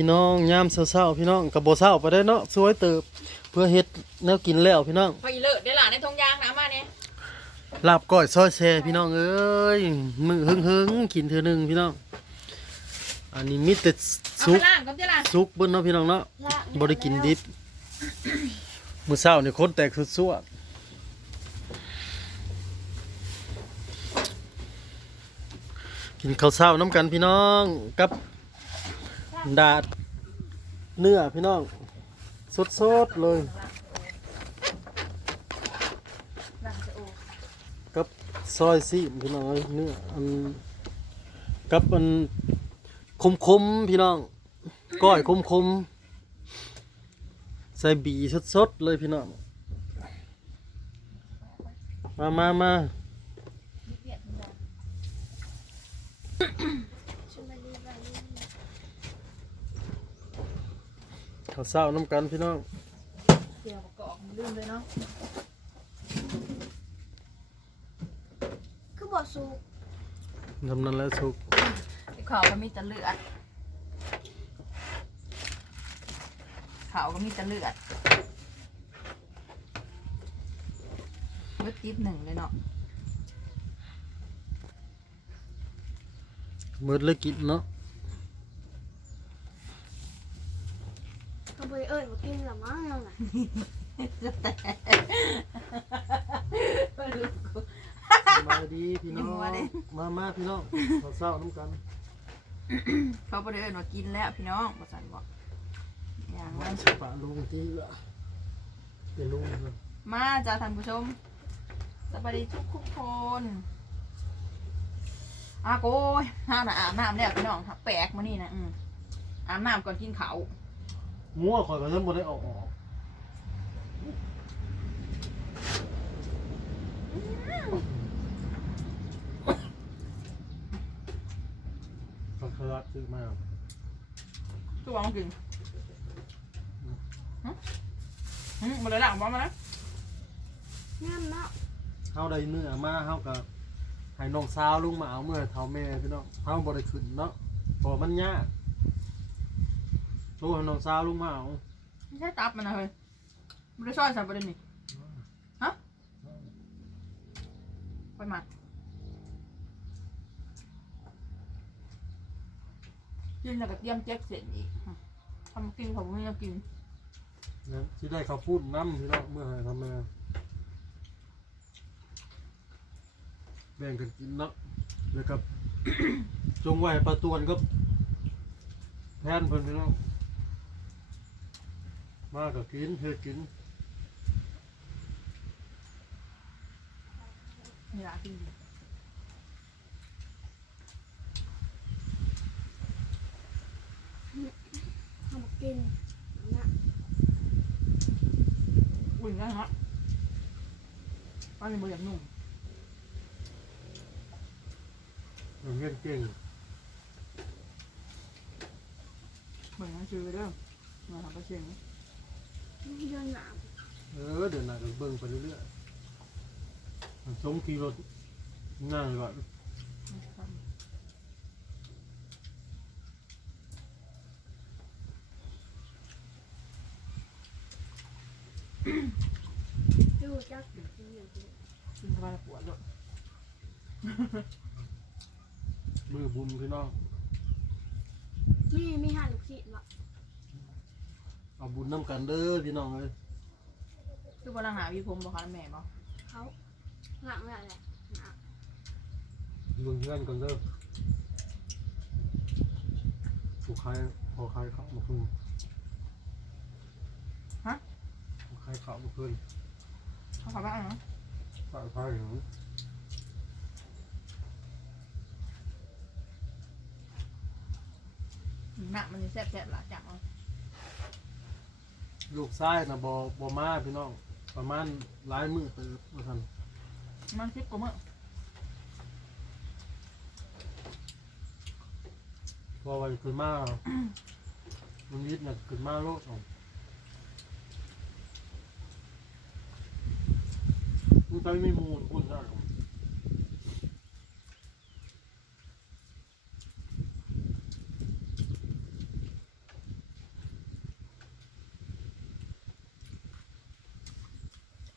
พี่น้องยามเช้าๆพี่น้องกับบ่เช้าไปได้เนาะสวยเติบเพื่อเฮ็ดแนวกินแล้วพี่น้องพออีเลิศได้หล่ะในทงยางนะมาเนี่ยลาบก้อยซอยแซ่พี่น้องเอ้ยมือหึงๆกินเทื่อหนึงพี่น้อง อันนี้มีแต่เอาสุไปกล่างกับเจ้าล่ะสุกเบิ่นเนาะพี่น้องเนาะบ่ได้กินดิบมื้อเช้านี่คนแตกสุดซั่วกินข้าวเช้าน้ำกันพี่น้องกับ ดาดเนื้อพี่น้องสดๆเลยกับซอยซีมพี่น้องเอ้ยเนื้ออันกับอันคมคมพี่น้องก้อยคมคมใส่บีสดๆเลยพี่น้องมามามา ข้าวเศร้าน้ำกันพี่น้องเกี่ยวกับกอกลืมเลยเนาะคือบ่สุกทำนั้นแล้วสุกเขาก็มีแต่เลือดเขาก็มีแต่เลือดเลือดจิ๊บหนึ่งเลยเนาะเมิดเลยกินเนาะ เขาบ่ไดมากินละมั้งนั่นน่ะมาดีพี่น้อง มามาพี่น้องข้าเศร้าน้ำกัน เขาบ่ได้เอิ้นว่ากินแล้วพี่น้องบ่สั่นบอกอย่างนั้นนสปะลุงที่ละเป็นลุงเลยมาจ้าท่านผู้ชม สวัสดีทุกทุกๆคนอาโกยห้าน่ะอาบน้ำแล้วพี่น้องแปลกมานี่นะอืมอาบน้ำก่อนกินเขาว มั่วข่อยก็ยังบ่ได้เออกออกเขาเคยรักซื้อมาตัวมากินฮะอืมมาเลยหลังบอลมาแล้วงามเนาะเฮาได้เนื้อมาเฮาก็ให้น้องสาวลุงมาเอาเมื่อเท่าแม่พี่น้องเฮาบ่ได้ขึ้นเนาะเพราะมันยากโท รให้น้องสาวลุงมาเอาไม่ใช่ตับมันนะเฮ้ยไม่ได้ซอยใส่ประเด็นนี่ฮะไปหมัดกินแล้วก็เตรียมแจ็คเสร็จอีกทำกินผมไม่ได้กินนะสิได้ข้าวปุ้นน้ำพี่น้องเมื่อให้ทำแม่แบ่งกันกินเนาะแล้วก็ จงไว้ให้ปลาตวนก็แทนเพิ่นพี่น้อง มาก็กินเฮ็ดกินนี่ละกินดีเขาบ่กินนะอุ่นกันฮะป้าจะบริยากนุ่มเงี้ยเก่งเหมือนกันซื้อไปเด้อมาทำกระเชียง เดินหนามเออเดี๋ยวหน้าก็เบิ่งไปเรื่อยๆสมขี่รถง่ายกว่าดูจักกินอย่างนี้กินเข้าไปแล้วปวดเลยมือบุญพี่น้อง มีมีหาลูกศิษย์บ่ เอาบุญน้ำกันเด้อพี่น้องเลยคือพลังหาพี่ผมบอกค่ะแม่บอกเขาหลังแล้วแหละหนักเบิ่งเพื่อนกันเด้อผู้ใครพอใครเขามาคืนพอใครเขามาคืนเขาขับบ้านเนาะฝ่ายพายหนูหนักมันจะแซ่บๆหละจังเอา ลูกซ้ายนะบอบอมาพี่น้อง ประมาณหลายมือเติบว่าท่นมันคิดกูมั้งพอวันขึ้นมา มันยิดน่ะขึ้นมาโลดออกมันไปไม่มูลคุณได้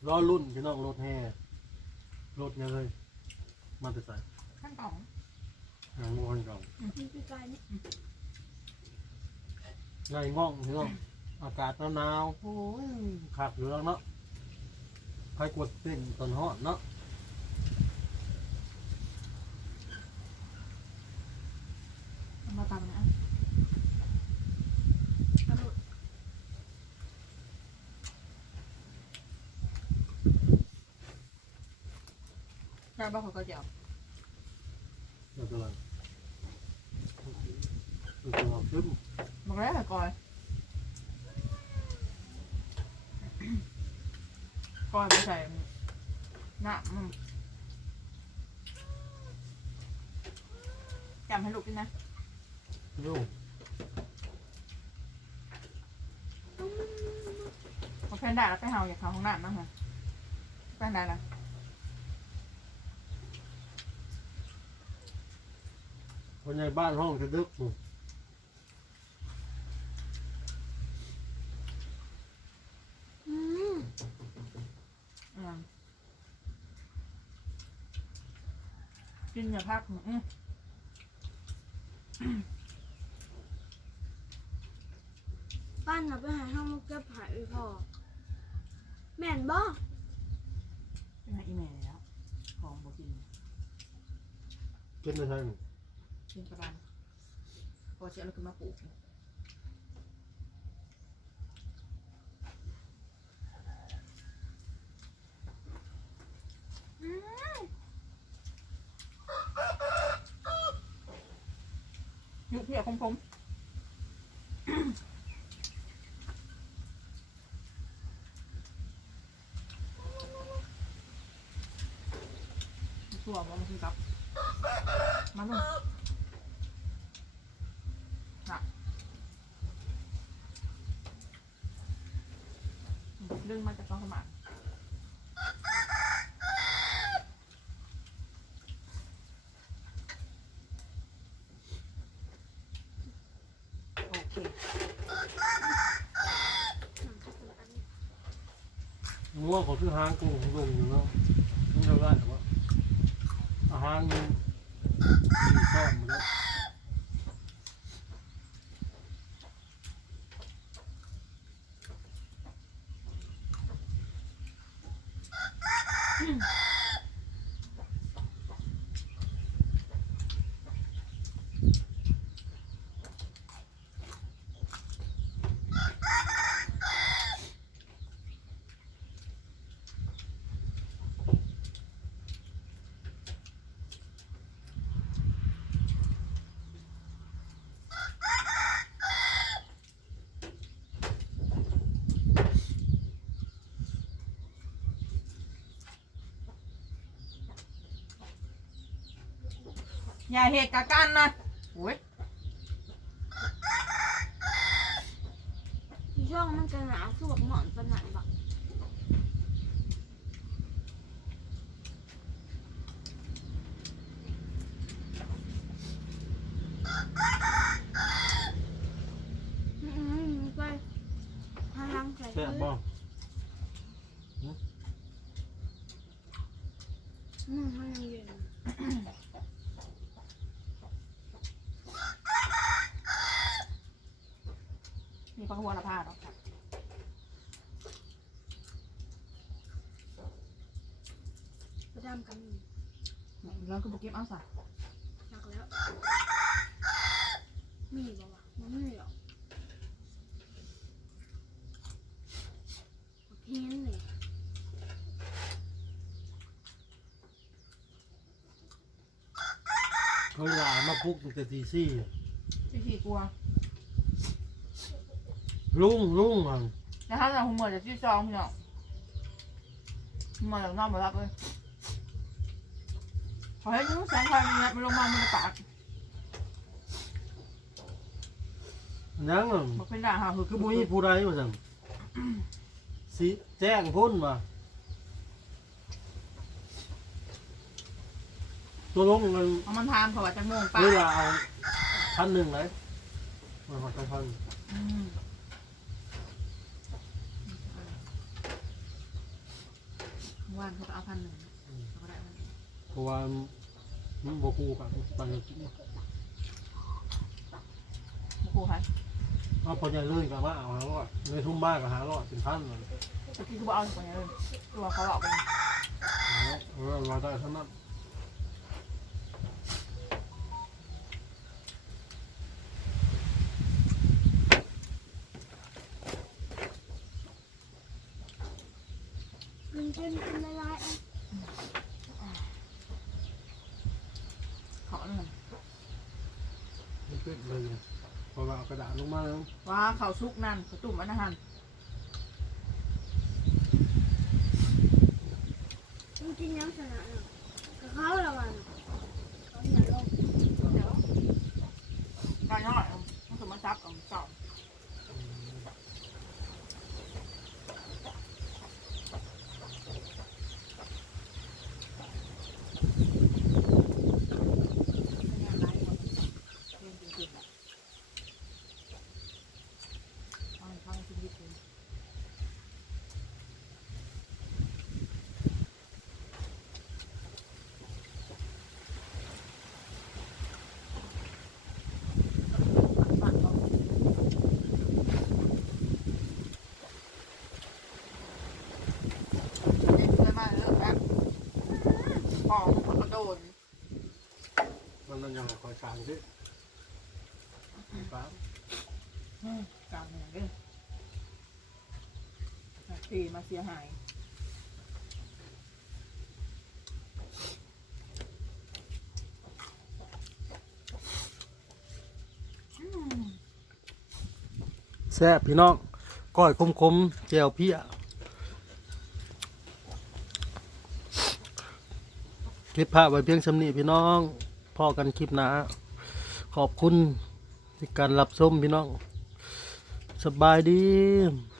รอกรอรุ่นพี่น้องรถแห่รถเนี่ยเลยมาแต่ใส่ขั้นตอนหางวนเก่ามีปีกายนี่ไงง่องพี่น้องอากาศหนาวๆโอ้ยขับอยู่แล้วเนาะใครกดเต้นตอนฮอดเนาะเอามาตำนะ กระโดด ได้บ้าเขาก็เจียวเดี๋ยวจะอะไรเดี๋ยวจะลองขึ้นบอกแล้วเหรอกอยกอยไปใส่น้ำอืมจำให้ลูกด้วยนะดูกพอแพนได้แล้วไปเห่าอยากเข้าห้องน้ำมั้งฮะแพนได้ละ คนใหญ่บ้านห้องจะดึกหมู่อืมอืมกินอย่าพักอืมปั้นน่ะไปหาห้องมาเก็บหายไปพอแม่นบ่เป็นไงอีเมลแล้ว ของบอกกินกินไม่ใช่หมู่ กินกระดานพอเชื่อแล้วก็มาปลูกอยุกเพียคมๆตัวมันมันคือกับมันลง ดึงมาจากกองสมานโอเคง่วงของคือหางกูของลงอยู่เนาะนี่เราได้แต่ว่าอาหารมันมีซ่อนหมดแล้ว อย่าเหตุกะกันนะโอ้ยที่ช่องมันกระหนาคือบอกหมอนปานไหนบ่อืมๆไปพลังใส่แซ่บบ่อืมพลังเย็น มีพักหัวละผ้าเนาะไปทำกันแล้วก็บุกเก็บเอาใส่จักแล้ว มีบ่วะมันไม่หรอกเห็นเลยเคยหลายมาปลุกตั้งแต่ตีสี่ที่สี่กลัว ลุงลุงมันแล้วถ้าเราหัวจะที่ซองพี่น้องหัวจากนอกมารับเลยขอให้ยุ่งแสงไฟมันมันลงมามันจะปากยังอะบอกเป็นด่าหาคือคืคืออบุบุญยผู้ใดมาสั่งสิแจ้งพ้นมาตัวลงมันเอามันทามเขาว่าจะโมงปาเวลาเอาพันหนึ่งเลยมาขอจังพันอืม เขาก็เอาพันหนึ่งเขาก็ได้พันหนึ่งเพราะว่าบกูหกันบางทีบ่ครูค่เอาพอจะเลื่อนกันว่าเอาแล้วก็เลยทุ่มบ้านกับหาลอดเป็นพันเลยตะกี้คือเอาอย่างเดียวเลยตัวเขาเอาไป เอาเราได้เท่านั้น ลงมาแล้วว่าเขาซุกนั่นเขาตุ่มอันนั้นกินกินยังชนะเนาะกับเขาละวันเขาอย่าลงเดี๋ยวการย่อยมันคือมาซับกับสอบ พอกระโดด มันนั่นยังคอยกลางที่กลางกลางอย่างนี้ตีมาเสียหายแซ่บพี่น้องก้อยคมๆแจวเพี้ยคลิปภาพไว้เพียงสำนีพี่น้องพอกันคลิปหนา ขอบคุณที่การรับชมพี่น้อง สบายดี